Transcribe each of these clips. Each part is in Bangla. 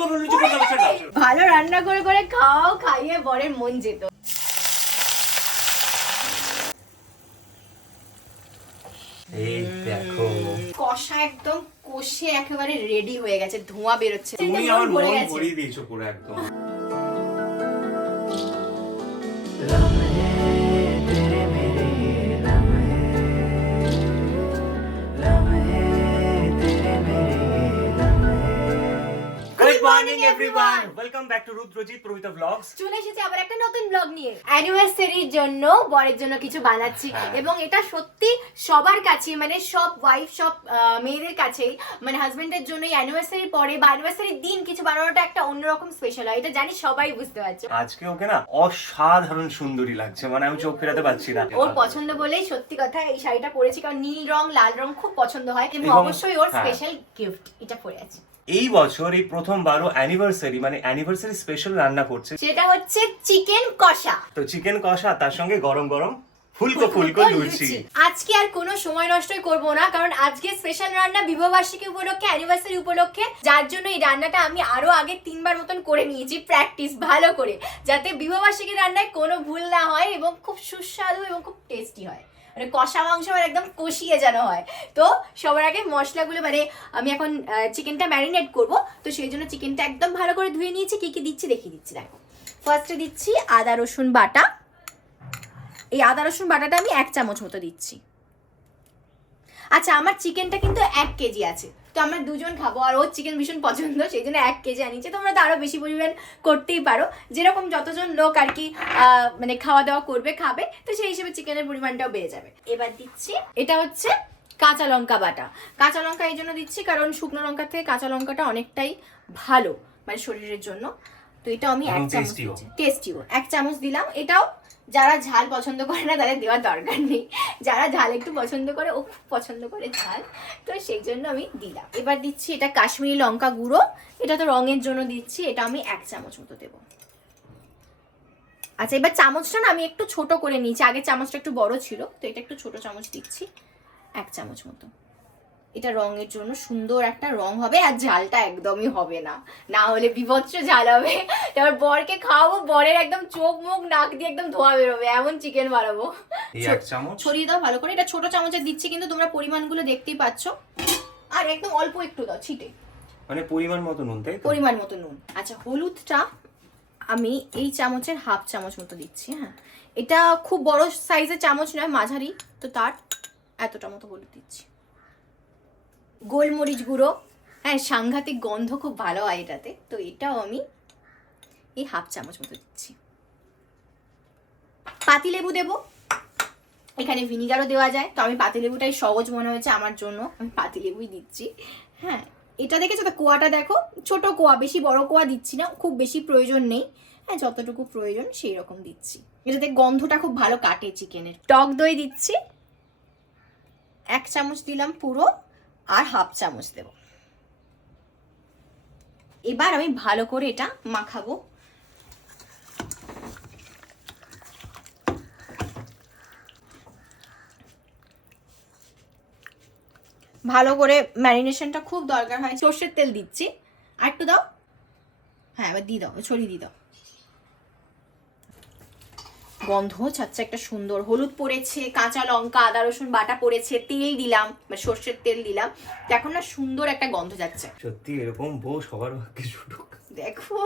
কোনো লুচি করতে পারছে সেটা ভালো রান্না করে করে খাও খাইয়ে বরের মন যেত। এই দেখো। কষা একদম কষে একেবারে রেডি হয়ে গেছে ধোঁয়া বেরোচ্ছে। তুমি আমার মন। ভরিয়ে দিয়েছ পুরো একদম। Morning everyone welcome back to Rudrajit Prabita blogs চলে এসেছি আবার একটা নতুন ব্লগ নিয়ে। অ্যানিভার্সারির জন্য বরের জন্য কিছু বানাচ্ছি। হ্যাঁ। এবং এটা সত্যি সবার কাছে মানে সব ওয়াইফ সব মেয়েদের কাছেই মানে হাজবেন্ডের জন্য অ্যানিভার্সারি পরে বা অ্যানিভার্সারির দিন কিছু বানানোটা একটা অন্যরকম স্পেশাল হয়। এটা জানি সবাই বুঝতে পারছ। আজকে ওকে না অসাধারণ সুন্দরী লাগছে মানে আমি চোখ ফেরাতে পারছি না। ওর পছন্দ বলেই সত্যি কথা এই শাড়িটা পরেছি কারণ নীল রং লাল রং খুব পছন্দ হয়। এবং অবশ্যই ওর হ্যাঁ। স্পেশাল গিফট এটা পরে আছে। এই বছর এই প্রথমবারও অ্যানিভার্সারি মানে অ্যানিভার্সারি স্পেশাল রান্না করছে। সেটা হচ্ছে চিকেন কষা। তো চিকেন কষা তার সঙ্গে গরম গরম ফুলকো ফুলকো লুচি। আজকে আর কোনো সময় নষ্টই করব না কারণ আজকে স্পেশাল রান্না বিবাহবার্ষিকী উপলক্ষে অ্যানিভার্সারি উপলক্ষে যার জন্য এই রান্নাটা আমি আরও আগে তিনবার মতন করে নিয়েছি প্র্যাকটিস ভালো করে যাতে বিবাহবার্ষিকী রান্নায় কোনো ভুল না হয় এবং খুব সুস্বাদু এবং খুব টেস্টি হয়। মানে কষা মাংস মানে একদম কষিয়ে যেন হয়। তো সবার আগে মশলাগুলো মানে আমি এখন চিকেনটা ম্যারিনেট করব। তো সেই জন্য চিকেনটা একদম ভালো করে ধুয়ে নিয়েছি। কী কী দিচ্ছি দেখিয়ে দিচ্ছি, দেখো। ফার্স্টে দিচ্ছি আদা, রসুন, বাটা। এই আদা, রসুন, বাটাটা আমি এক চামচ মতো দিচ্ছি। আচ্ছা আমার চিকেনটা কিন্তু এক কেজি আছে। তো আমরা দুজন খাব আর ওর চিকেন ভীষণ পছন্দ সেই জন্য এক কেজি আনিয়েছে। তোমরা তো আরও বেশি পরিমাণ করতেই পারো। যেরকম যতজন লোক আর কি মানে খাওয়া দাওয়া করবে খাবে তো সেই হিসেবে চিকেনের পরিমাণটাও বেড়ে যাবে। এবার দিচ্ছি এটা হচ্ছে কাঁচা লঙ্কা বাটা। কাঁচা লঙ্কা এই জন্য দিচ্ছি কারণ শুকনো লঙ্কা থেকে কাঁচা লঙ্কাটা অনেকটাই ভালো মানে শরীরের জন্য। তো এটা আমি এক চামচ টেস্টিও এক চামচ দিলাম। এটাও যারা ঝাল পছন্দ করে না, তাদের দেওয়ার দরকার নেই। যারা ঝাল একটু পছন্দ করে, ও খুব পছন্দ করে ঝাল। তো সেই জন্য আমি দিলাম। এবার দিচ্ছি এটা কাশ্মীরি লঙ্কা গুঁড়ো। এটা তো রঙের জন্য দিচ্ছি, এটা আমি এক চামচ মতো দেবো। আচ্ছা এবার চামচটা না আমি একটু ছোট করে নিয়েছি। আগে চামচটা একটু বড় ছিল, তো এটা একটু ছোট চামচ দিচ্ছি, এক চামচ মতো। এটা রঙের জন্য সুন্দর একটা রং হবে আর ঝালটা একদমই হবে না। না হলে বিভৎস ঝাল হবে। তারপর বরকে খাওয়াবো বরের একদম চোখ মুখ নাক দিয়ে একদম ধোয়া বেরোবে এমন চিকেন বানাবো। এক চামচ। ছড়িয়ে দাও ভালো করে। এটা ছোট চামচে দিচ্ছি কিন্তু তোমরা পরিমাণগুলো দেখতেই পাচ্ছ। আর একদম অল্প একটু দাও ছিটে। মানে পরিমাণ মতো নুন তাই পরিমাণ মতো নুন। আচ্ছা হলুদটা আমি এই চামচের হাফ চামচ মতো দিচ্ছি হ্যাঁ। এটা খুব বড় সাইজের চামচ নয় মাঝারি। তো তার এতটা মতো হলুদ দিচ্ছি। গোলমরিচ গুঁড়ো। হ্যাঁ সাংঘাতিক গন্ধ খুব ভালো হয় এটাতে। তো এটাও আমি এই হাফ চামচ মতো দিচ্ছি। পাতিলেবু দেবো। এখানে ভিনিগারও দেওয়া যায়। তো আমি পাতিলেবুটাই সহজ মনে হয়েছে আমার জন্য। আমি পাতিলেবুই দিচ্ছি। হ্যাঁ এটা দেখেছ? তো কোয়াটা দেখো। ছোট কোয়া, বেশি বড় কোয়া দিচ্ছি না। খুব বেশি প্রয়োজন নেই। হ্যাঁ যতটুকু প্রয়োজন সেই রকম দিচ্ছি। এটাতে গন্ধটা খুব ভালো কাটে চিকেনের। টক দই দিচ্ছি। এক চামচ দিলাম পুরো। আর হাফ চামচ দেব। এবার আমি ভালো করে এটা মাখাবো। ভালো করে ম্যারিনেশনটা খুব দরকার হয়। সর্ষের তেল দিচ্ছি। আর একটু দাও। হ্যাঁ এবার দিয়ে দাও, ছড়িয়ে দিয়ে দাও। গন্ধ ছাড়ছে একটা সুন্দর হলুদ পড়েছে কাঁচা লঙ্কা আদা রসুন বাটা পড়েছে তেল দিলাম মানে সর্ষের তেল দিলাম এখন না সুন্দর একটা গন্ধ যাচ্ছে। সত্যি এরকম বউ সবার ভাগ্যে জুটুক দেখো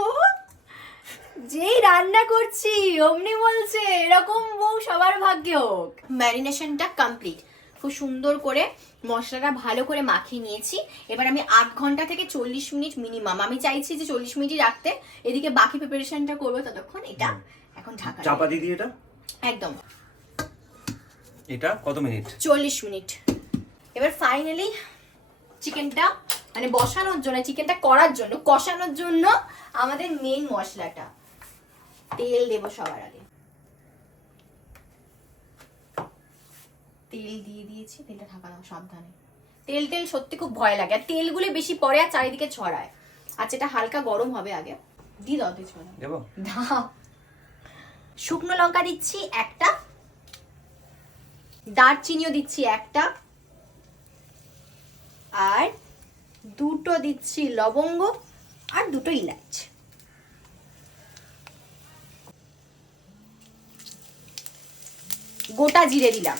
যেই রান্না করছি অমনি বলছে এরকম বউ সবার ভাগ্যে হোক। ম্যারিনেশনটা কমপ্লিট। খুব সুন্দর করে মশলাটা ভালো করে মাখিয়ে নিয়েছি। এবার আমি আট ঘণ্টা থেকে চল্লিশ মিনিট মিনিমাম আমি চাইছি যে চল্লিশ মিনিটই রাখতে এদিকে বাকি প্রিপারেশনটা করব ততক্ষণ এটা। এখন ঢাকা চাপা দিদি এটা? একদম। এটা কত মিনিট? চল্লিশ মিনিট। এবার ফাইনালি চিকেনটা মানে বসানোর জন্য চিকেনটা করার জন্য কষানোর জন্য আমাদের মেন মশলাটা। তেল দেবো সবার আগে। তেল দিয়ে দিয়েছি তেলটা ঢাকা দাও সাবধানে। তেল তেল সত্যি খুব ভয় লাগে। আর তেলগুলো বেশি পড়ে আর চারিদিকে ছড়ায়। আচ্ছা এটা হালকা গরম হবে আগে দি দাও তেজপাতা দেবো? দাও। শুকনো লঙ্কা দিচ্ছি একটা। দারচিনিও দিচ্ছি একটা। আর দুটো দিচ্ছি লবঙ্গ আর দুটো ইলাচ। গোটা জিরে দিলাম।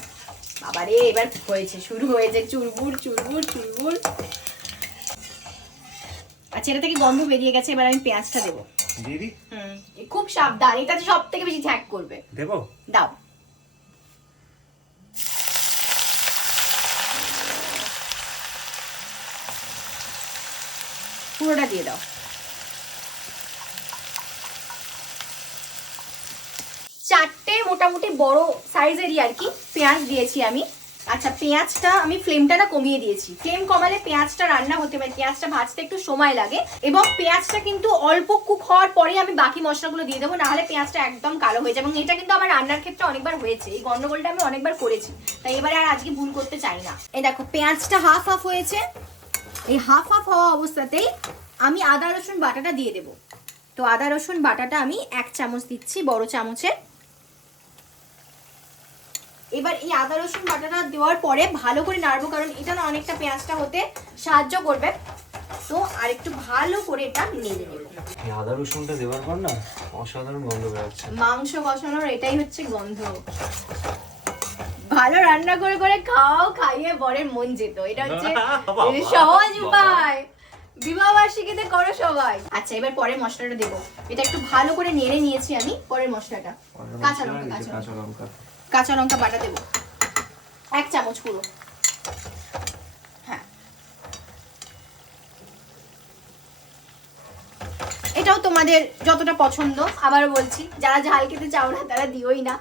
বাবারে, এবার হয়েছে, শুরু হয়েছে। চুরবুর চুরবুর চুরবুর। আচ্ছা এটা থেকে গন্ধ বেরিয়ে গেছে, এবার আমি পেঁয়াজটা দেবো। দিদি? খুব সাবধান এটা সব থেকে বেশি ঝ্যাক করবে। দেবো? দাও। পুরোটা দিয়ে দাও। চারটে মোটামুটি বড় সাইজেরই আর কি পেঁয়াজ দিয়েছি আমি। আচ্ছা পেঁয়াজটা আমি ফ্লেমটা না কমিয়ে দিয়েছি। ফ্লেম কমালে পেঁয়াজটা রান্না হতে পারে, পেঁয়াজটা ভাজতে একটু সময় লাগে এবং পেঁয়াজটা কিন্তু অল্প কুক হওয়ার পরেই আমি বাকি মশলাগুলো দিয়ে দেবো, নাহলে পেঁয়াজটা একদম কালো হয়ে যাবে। এবং এটা কিন্তু আমার রান্নার ক্ষেত্রে অনেকবার হয়েছে, এই গন্ডগোলটা আমি অনেকবার করেছি। তাই এবারে আর আজকে ভুল করতে চাই না। এই দেখো, পেঁয়াজটা হাফ হাফ হয়েছে। এই হাফ হাফ হওয়া অবস্থাতেই আমি আদা, রসুন, বাটাটা দিয়ে দেবো। তো আদা, রসুন, বাটাটা আমি এক চামচ দিচ্ছি, বড় চামচে এবার এই আদা রসুন বাটাটা দেওয়ার পরে ভালো করে নাড়বো কারণ এটা না অনেকটা পেঁয়াজটা হতে সাহায্য করবে। তো আর একটু ভালো করে এটা নেড়ে নেব। এই আদা রসুনটা দেওয়ার পর না অসাধারণ গন্ধ বেরোচ্ছে। মাংস কষানোর এটাই হচ্ছে গন্ধ। ভালো রান্না করে করে খাও খাইয়ে বরের মন যেত। এটা হচ্ছে সহজ উপায়। বিবাহ বার্ষিকীতে করো সবাই। আচ্ছা এবার পরের মশলাটা দেবো। এটা একটু ভালো করে নেড়ে নিয়েছি আমি পরের মশলাটা। কাঁচা লঙ্কা। কাঁচা লঙ্কা। কাঁচা লঙ্কা বাটা দেবো। এক চামচ পুরো। হ্যাঁ। এটাও তোমাদের যতটা পছন্দ আবার বলছি, যারা ঝাল খেতে চাও না, তারা দিওই না।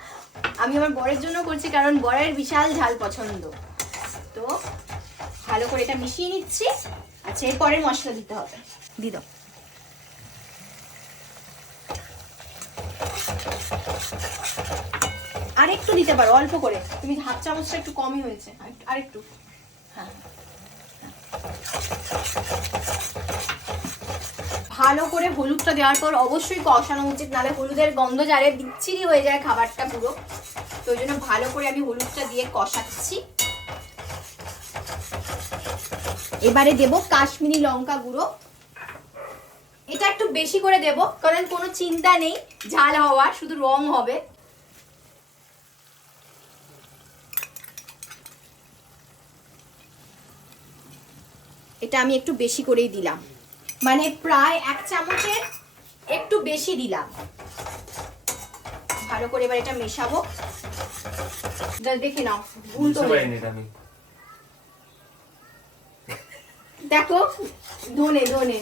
আমি আমার বরের জন্য করছি, কারণ বরের বিশাল ঝাল পছন্দ। তো ভালো করে এটা মিশিয়ে নিচ্ছি। আচ্ছা এরপরে মশলা দিতে হবে। দি দাও। আরেকটু দিতে পারো, অল্প করে। তুমি হাফ চামচটা একটু কমই হয়েছে। আরেকটু- হ্যাঁ। ভালো করে হলুদটা দেওয়ার পর অবশ্যই কষানো উচিত, নাহলে হলুদের গন্ধ জারে বিচ্ছিরি হয়ে যায় খাবারটা পুরো। তো ওই জন্য ভালো করে আমি হলুদটা দিয়ে কষাচ্ছি। এবারে দেব কাশ্মীরি লঙ্কা গুঁড়ো। এটা একটু বেশি করে দেব, কারণ কোনো চিন্তা নেই, ঝাল হওয়ার, শুধু রং হবে। এটা আমি একটু বেশি করেই দিলাম। মানে প্রায় এক চামচের একটু বেশি দিলাম। ভালো করে এবার এটা মেশাবো। দেখে নাও এটা আমি। দেখো ধনে ধনে।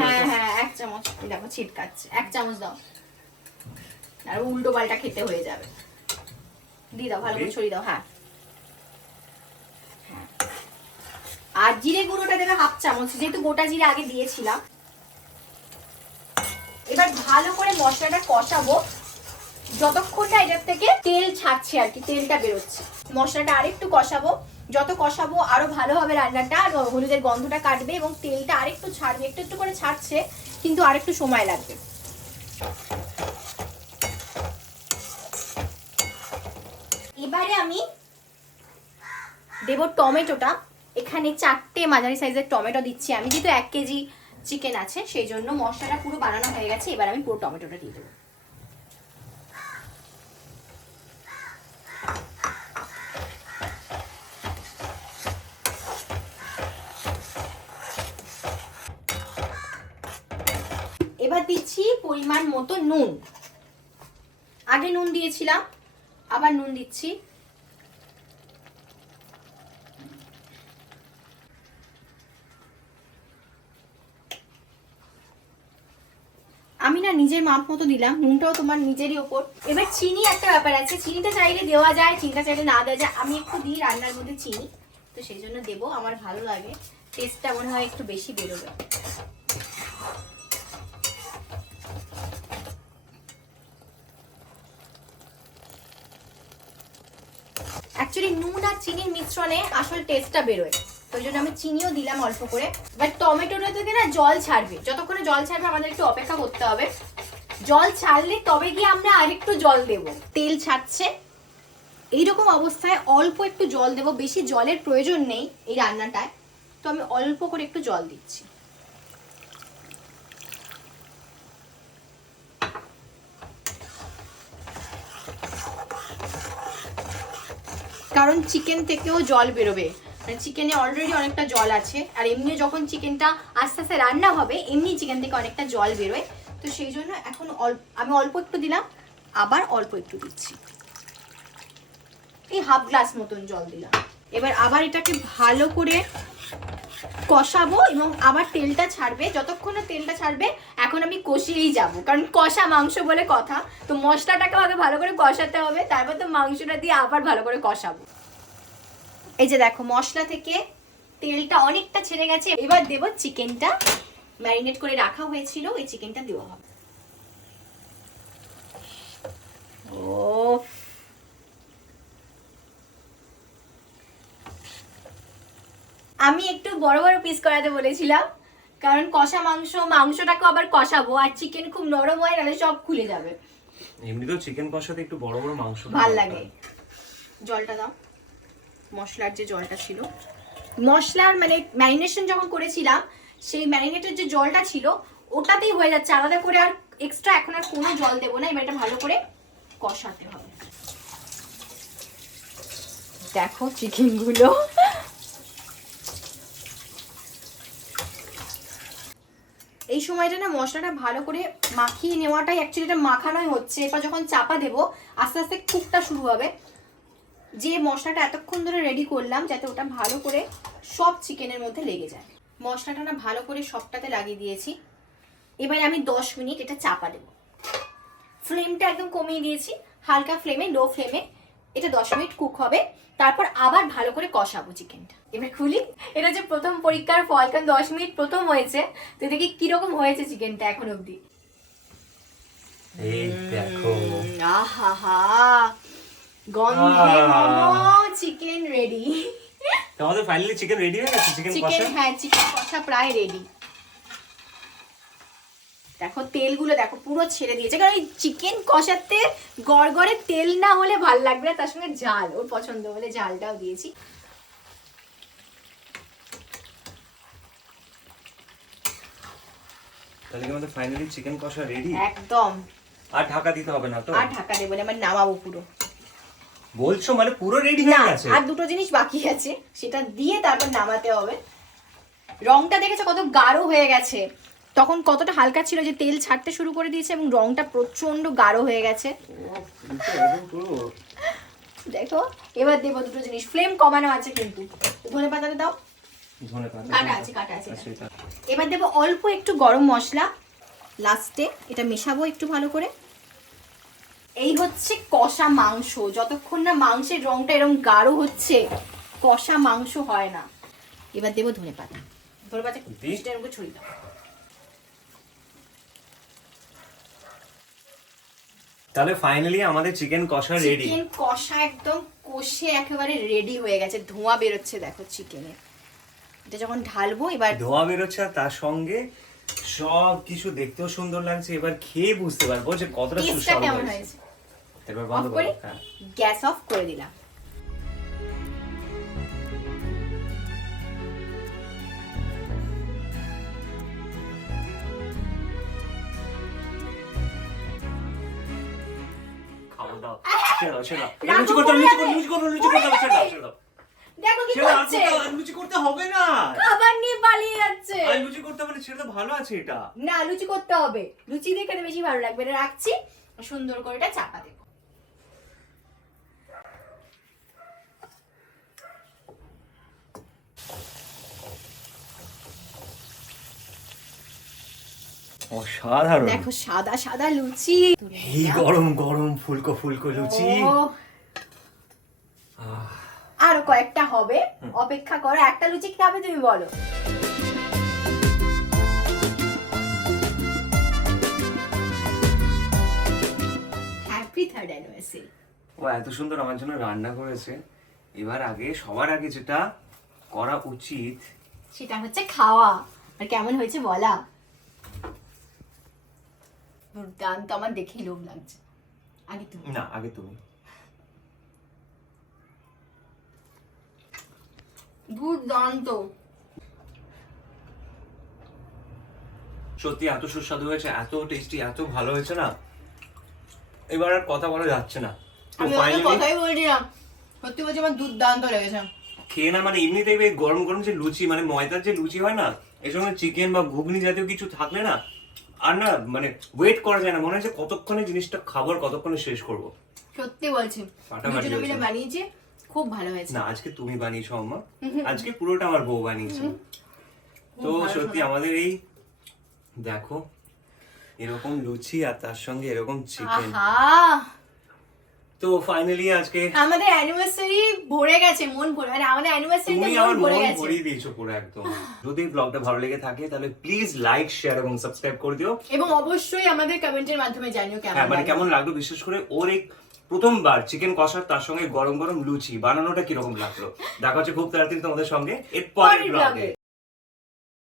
হ্যাঁ হ্যাঁ এক চামচ। দেখো ছিটকাচ্ছে। এক চামচ দাও। আর উল্টো পাল্টা খেতে হয়ে যাবে। দিয়ে দাও ভালো করে. ছড়িয়ে দাও হ্যাঁ। আর জিরে গুঁড়োটা দেবে হাফ চামচ, যেহেতু গোটা জিরে আগে দিয়েছিলাম। এবার ভালো করে মশলাটা কষাবো। যতক্ষণ না এটার থেকে তেল ছাড়ছে আর কি, তেলটা বেরোচ্ছে। মশলাটা আরেকটু কষাবো। যত কষাবো, আরও ভালো হবে রান্নাটা, আর হলুদের গন্ধটা কাটবে এবং তেলটা আরেকটু ছাড়বে। একটু একটু করে ছাড়ছে, কিন্তু আরেকটু সময় লাগবে। এবারে আমি দেব টমেটোটা। এখানে চারটে মাঝারি সাইজের টমেটো দিচ্ছি আমি, যেহেতু এক কেজি চিকেন আছে, সেই জন্য মশলাটা পুরো বানানো হয়ে গেছে, এবার আমি পুরো টমেটোটা দিয়ে দেবো। এবার দিচ্ছি পরিমাণ মতো নুন। আগে নুন দিয়েছিলাম, আবার নুন দিচ্ছি আমি না নিজের মাপ মতো দিলাম, নুনটাও তোমার নিজেরই ওপর। এবার চিনি একটা ব্যাপার আছে, চিনিটা চাইলে দেওয়া যায়, চিনিটা চাইলে না দেওয়া যায়। আমি একটু দিই রান্নার মধ্যে চিনি, তো সেই জন্য দেবো, আমার ভালো লাগে। টেস্টটা মনে হয় একটু বেশি বেরোবে। অ্যাকচুয়ালি নুন আর চিনির মিশ্রণে আসল টেস্টটা বেরোয়। তো জন্য আমি চিনিও দিলাম অল্প করে। বাট টমেটোটা থেকে না জল ছাড়বে। যতক্ষণে জল ছাড়বে, আমাদের একটু অপেক্ষা করতে হবে। জল ছাড়লে তবে গিয়ে আমরা আরেকটু জল দেব। তেল ছাড়ছে। এইরকম অবস্থায় অল্প একটু জল দেব, বেশি জলের প্রয়োজন নেই এই রান্নাটায়। তো আমি অল্প করে একটু জল দিচ্ছি। কারণ চিকেন থেকেও জল বেরোবে। মানে চিকেনে অলরেডি অনেকটা জল আছে, আর এমনি যখন চিকেনটা আস্তে আস্তে রান্না হবে এমনি চিকেন থেকে অনেকটা জল বেরোয়। তো সেই জন্য এখন অল্প আমি অল্প একটু দিলাম, আবার অল্প একটু দিচ্ছি। এই হাফ গ্লাস মতন জল দিলাম। এবার আবার এটাকে ভালো করে কষাবো এবং আবার তেলটা ছাড়বে। যতক্ষণ না তেলটা ছাড়বে, এখন আমি কষিয়েই যাব। কারণ কষা মাংস বলে কথা। তো মশলাটাকে আগে ভালো করে কষাতে হবে, তারপর তো মাংসটা দিয়ে আবার ভালো করে কষাবো। এই যে দেখো, মশলা থেকে তেলটা অনেকটা ছেড়ে গেছে। এবার দেবো চিকেনটা ম্যারিনেট করে রাখা হয়েছিল ওই চিকেনটা দেওয়া হবে। ও আমি একটু বড় বড় পিস করাতে বলেছিলাম কারণ কষা মাংস মাংসটাকে আবার কষাবো আর চিকেন খুব নরম হয় নাহলে সব খুলে যাবে। এমনিতেও চিকেন কষাতে একটু বড় বড় মাংস ভালো লাগে। জলটা দাও। মশলার যে জলটা ছিল। মশলার মানে ম্যারিনেশন যখন করেছিলাম সেই ম্যারিনেটের যে জলটা ছিল ওটাতেই হয়ে যাচ্ছে। আলাদা করে আর এক্সট্রা এখন আর কোনো জল দেবো না এবার এটা ভালো করে কষাতে হবে। দেখো চিকেনগুলো এই সময়টা না মশলাটা ভালো করে মাখিয়ে নেওয়াটাই অ্যাকচুয়ালি এটা মাখানোই হচ্ছে। এরপর যখন চাপা দেবো আস্তে আস্তে কুকটা শুরু হবে। যে মশলাটা এতক্ষণ ধরে রেডি করলাম যাতে ওটা ভালো করে সব চিকেনের মধ্যে লেগে যায়। মশলাটা না ভালো করে সবটাতে লাগিয়ে দিয়েছি। এবারে আমি দশ মিনিট এটা চাপা দেবো। ফ্লেমটা একদম কমিয়ে দিয়েছি। হালকা ফ্লেমে লো ফ্লেমে এটা দশ মিনিট কুক হবে। তারপর আবার ভালো করে কষাবো চিকেনটা। এবার খুলি। এটা যে প্রথম পরীক্ষার ফল কারণ দশ মিনিট প্রথম হয়েছে। তো দেখি কীরকম হয়েছে চিকেনটা এখন অবধি। এই দেখো। আহা গন্ধে মোমো চিকেন রেডি। তোমাদের ফাইনালি চিকেন রেডি হয়ে গেছে? চিকেন চিকেন কষা? হ্যাঁ চিকেন কষা প্রায় রেডি দেখো তেলগুলো দেখো পুরো ছেড়ে দিয়েছে। কারণ এই চিকেন কষাতে গড়গড়ে তেল না হলে ভালো লাগবে না তার সঙ্গে ঝাল ওর পছন্দ বলে ঝালটাও দিয়েছি। তাহলে আমাদের ফাইনালি চিকেন কষা রেডি একদম। আর ঢাকা দিতে হবে না তো? আর ঢাকা দেবো না, এবার নামাবো পুরো। বলছো মানে পুরো রেডি হয়ে গেছে। আর দুটো জিনিস বাকি আছে সেটা দিয়ে তারপর নামাতে হবে। রংটা দেখেছ কত গাঢ় হয়ে গেছে? তখন কতটা হালকা ছিল যে তেল ছাড়তে শুরু করে দিয়েছে এবং রংটা প্রচণ্ড গাঢ় হয়ে গেছে। দেখো এবার দেবো দুটো জিনিস। ফ্লেম কমানো আছে কিন্তু। ধনে পাতাটা দাও। কাটা আছে, কাটা আছে। আচ্ছা, এবার দেবো অল্প একটু গরম মশলা। লাস্টে এটা মেশাবো একটু ভালো করে। এই হচ্ছে কষা মাংস। যতক্ষণ না মাংসের রংটা এরকম গাঢ় হচ্ছে কষা মাংস হয় না। এবার দেবো ধনে পাতা ধনে পাতা এরকম ছড়িয়ে দাও। তাহলে ফাইনালি আমাদের চিকেন কষা রেডি চিকেন কষা একদম কষে একেবারে রেডি হয়ে গেছে। ধোঁয়া বেরোচ্ছে দেখো চিকেনে এটা যখন ঢালবো এবার ধোয়া বেরোচ্ছে তার সঙ্গে সব কিছু দেখতেও সুন্দর লাগছে এবার খেয়ে বুঝতে পারব যে কতটা সুস্বাদু হয়েছে। এবার বন্ধ করি হ্যাঁ। গ্যাস অফ করে দিলাম। ছেড়ে দাও ছেড়ে দাও। লুচি করতে লুচি করতে লুচি করতে লুচি করতে হবে, ছেড়ে দাও ছেড়ে দাও। দেখো কি ছেড়ে দাও, আর করছে? করতে করতে হবে না। খাবার নিয়ে পালিয়ে যাচ্ছে। আর করতে হবে না ভালো আছে এটা। না লুচি করতে হবে। লুচি দিয়ে খেতে বেশি ভালো লাগবে এটা রাখছি। সুন্দর করে এটা চাপা দেবো। অসাধারণ। দেখো সাদা সাদা লুচি। এই গরম গরম ফুলকো ফুলকো লুচি। আহ, আরও কয়েকটা হবে। অপেক্ষা করো একটা লুচি খাবে তুমি বলো। হ্যাপি থার্ড অ্যানিভার্সারি ও এত সুন্দর আমার জন্য রান্না করেছে। এবার আগে সবার আগে যেটা করা উচিত। সেটা হচ্ছে খাওয়া। আর কেমন হয়েছে বলা? দুর্দান্ত আমার দেখেই লোভ লাগছে। আগে তুমি। না আগে তুমি। দুর্দান্ত। সত্যি এত সুস্বাদু হয়েছে এত টেস্টি এত ভালো হয়েছে না? এবার আর কথা বলা যাচ্ছে না। আমি কথাই বলছিলাম। সত্যি বলছি আমার দুর্দান্ত লেগেছে। খেয়ে না মানে এমনিতেই গরম গরম যে লুচি মানে ময়দার যে লুচি হয় না এর সঙ্গে চিকেন বা ঘুগনি জাতীয় কিছু থাকলে না আর না মানে ওয়েট করা যায় না। মনে হচ্ছে কতক্ষণে জিনিসটা খাবার কতক্ষণে শেষ করব। সত্যি বলছি। বানিয়েছি। খুব ভালো হয়েছে। না আজকে তুমি বানিয়েছো আম্মা। আজকে পুরোটা আমার বউ বানিয়েছে তো সত্যি আমাদের এই দেখো এরকম লুচি আর তার সঙ্গে এরকম চিকেন তো ফাইনালি আজকে আমাদের অ্যানিভার্সারি ভরে গেছে মন ভরে মানে আমাদের অ্যানিভার্সারিতে তুমি মন ভরে গেছে। ভরিয়ে দিয়েছ পুরো একদম। যদি ব্লগটা ভালো লেগে থাকে তাহলে প্লিজ লাইক শেয়ার এবং সাবস্ক্রাইব করে দিও। এবং অবশ্যই আমাদের কমেন্টের মাধ্যমে জানিও কেমন হ্যাঁ মানে কেমন লাগল বিশেষ করে ওর এই প্রথমবার চিকেন কষার তার সঙ্গে গরম গরম লুচি বানানোটা কীরকম লাগল? দেখা হচ্ছে খুব তাড়াতাড়ি তোমাদের সঙ্গে এর পরের পরের ব্লগে ব্লগে